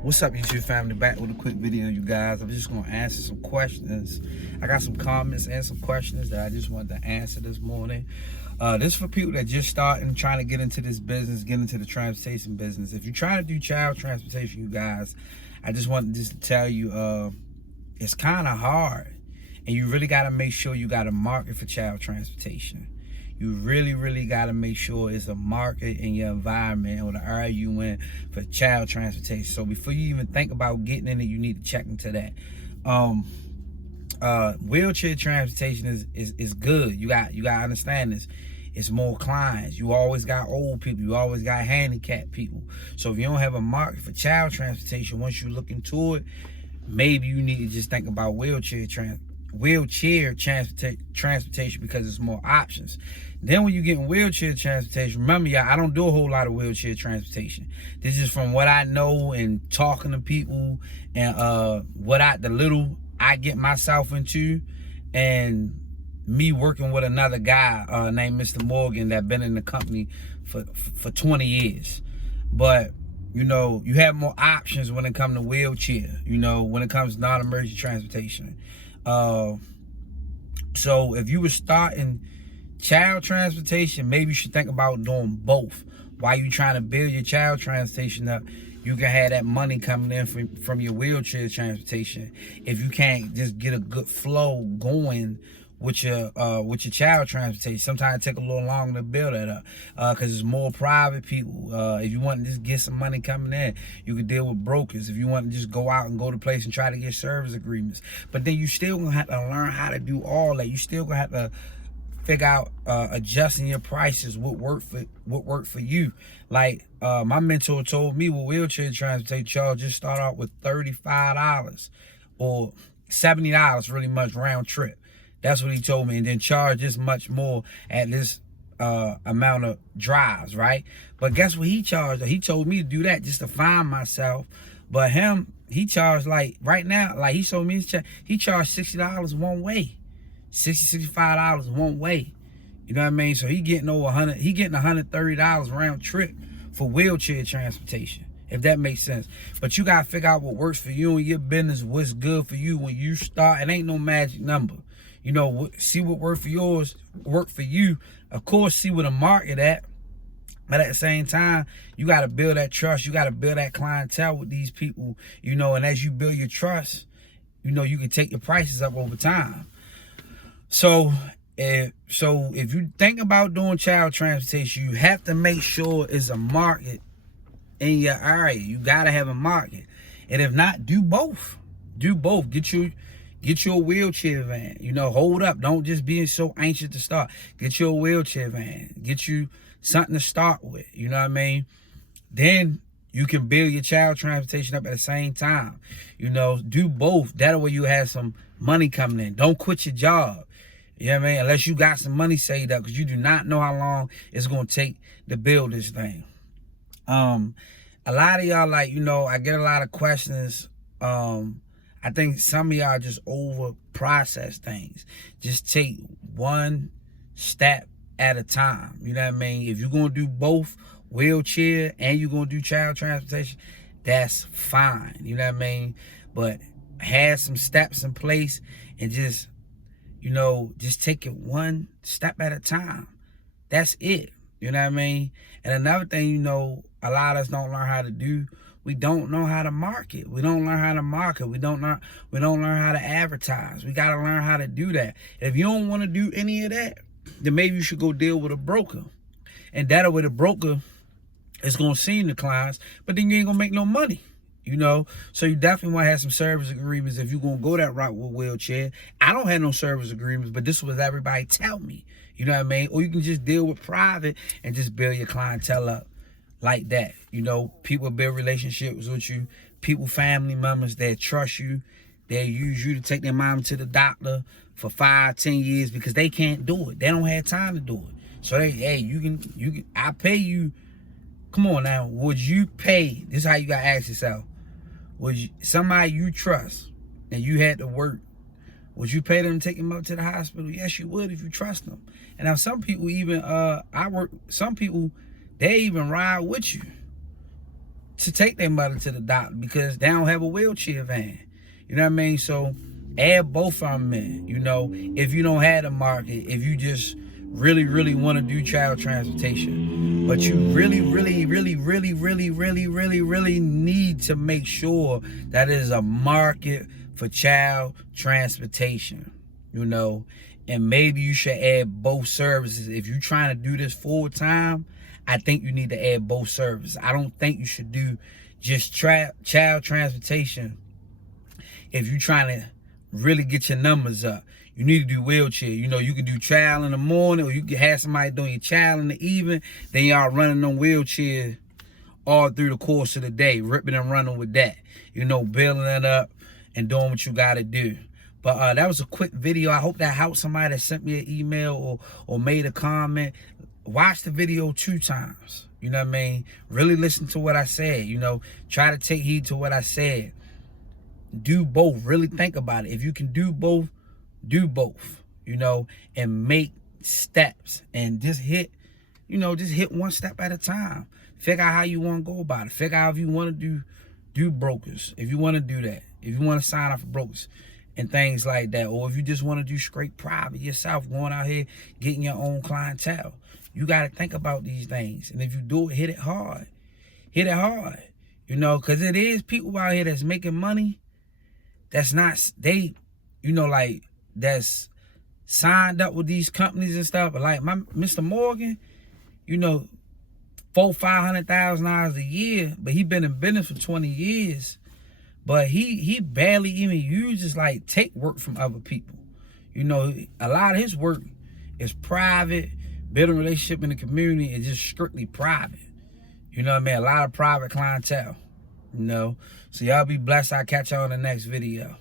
What's up, YouTube family? Back with a quick video, you guys. I'm just gonna answer some questions. I got some comments and some questions that I just wanted to answer this morning. This is for people that just starting trying to get into this business, get into the transportation business. If you're trying to do child transportation, you guys, I just wanted just to tell you, it's kind of hard, and you really got to make sure you got a market for child transportation. You really got to make sure it's a market in your environment or the area you in for child transportation. So before you even think about getting in it, you need to check into that. Wheelchair transportation is good. You got to understand this. It's more clients. You always got old people. You always got handicapped people. So if you don't have a market for child transportation, once you look into it, maybe you need to just think about wheelchair transportation because it's more options. Then when you get in wheelchair transportation, remember, y'all, I don't do a whole lot of wheelchair transportation. This is from what I know and talking to people and the little I get myself into, and me working with another guy named Mr. Morgan that been in the company for 20 years. But you know, you have more options when it comes to wheelchair, you know, when it comes to non-emergency transportation. So if you were starting child transportation, maybe you should think about doing both. While you trying to build your child transportation up, you can have that money coming in from your wheelchair transportation. If you can't just get a good flow going with your child transportation, sometimes it take a little longer to build that up because it's more private people. If you want to just get some money coming in, you can deal with brokers. If you want to just go out and go to place and try to get service agreements, but then you still gonna have to learn how to do all that. You still gonna have to figure out adjusting your prices, what work for you. Like my mentor told me, with wheelchair transportation, y'all just start out with $35 or $70 really much round trip. That's what he told me, and then charge this much more at this amount of drives, right? But guess what he charged? He told me to do that just to find myself. But he charged, like right now, like he showed me he charged $60 one way. $65 one way. You know what I mean? So he getting over $130 round trip for wheelchair transportation, if that makes sense. But you gotta figure out what works for you and your business, what's good for you when you start. It ain't no magic number. You know, see what work for yours, work for you. Of course, see what the market at. But at the same time, you got to build that trust. You got to build that clientele with these people, you know, and as you build your trust, you know, you can take your prices up over time. So if you think about doing child transportation, you have to make sure it's a market in your area. You got to have a market. And if not, do both. Do both. Get you a wheelchair van. You know, hold up. Don't just be so anxious to start. Get you a wheelchair van. Get you something to start with. You know what I mean? Then you can build your child transportation up at the same time. You know, do both. That way you have some money coming in. Don't quit your job. You know what I mean? Unless you got some money saved up, because you do not know how long it's going to take to build this thing. A lot of y'all, like, you know, I get a lot of questions. I think some of y'all just over process things. Just take one step at a time. You know what I mean? If you're going to do both wheelchair and you're going to do child transportation, that's fine. You know what I mean? But have some steps in place and just, you know, just take it one step at a time. That's it. You know what I mean? And another thing, you know, a lot of us don't learn how to do. We don't know how to market. We don't learn how to market. We don't learn how to advertise. We got to learn how to do that. And if you don't want to do any of that, then maybe you should go deal with a broker. And that way the broker is going to see the clients, but then you ain't going to make no money. You know, so you definitely want to have some service agreements if you're going to go that route with wheelchair. I don't have no service agreements, but this is what everybody tell me. You know what I mean? Or you can just deal with private and just build your clientele up like that. You know, people build relationships with you. People, family members that trust you. They use you to take their mom to the doctor for 5-10 years because they can't do it. They don't have time to do it. So they, hey, you can, I pay you. Come on now. Would you pay? This is how you got to ask yourself. Would you, somebody you trust and you had to work, would you pay them to take them up to the hospital? Yes, you would if you trust them. And now some people even, some people, they even ride with you. to take their mother to the doctor because they don't have a wheelchair van. You know what I mean? So add both of them in. You know, if you don't have the market, if you just really want to do child transportation, but you really need to make sure that there's a market for child transportation, you know, and maybe you should add both services. If you're trying to do this full time, I think you need to add both services. I don't think you should do just child transportation if you're trying to really get your numbers up. You need to do wheelchair. You know, you can do child in the morning, or you can have somebody doing your child in the evening. Then y'all running on wheelchair all through the course of the day, ripping and running with that. You know, building it up and doing what you got to do. But that was a quick video. I hope that helped somebody that sent me an email or made a comment. Watch the video 2 times. You know what I mean? Really listen to what I said. You know, try to take heed to what I said. Do both. Really think about it. If you can do both, do both, you know, and make steps and just hit one step at a time. Figure out how you want to go about it. Figure out if you want to do brokers, if you want to do that, if you want to sign up for brokers and things like that, or if you just want to do straight private yourself, going out here, getting your own clientele. You got to think about these things. And if you do it, hit it hard. Hit it hard, you know, because it is people out here that's making money that's not, they, you know, like, that's signed up with these companies and stuff. Like my Mr. Morgan, you know, $400,000-$500,000 a year, but he been in business for 20 years. But he barely even uses, like, take work from other people. You know, a lot of his work is private, building relationship in the community is just strictly private. You know what I mean? A lot of private clientele, you know. So y'all be blessed. I'll catch y'all in the next video.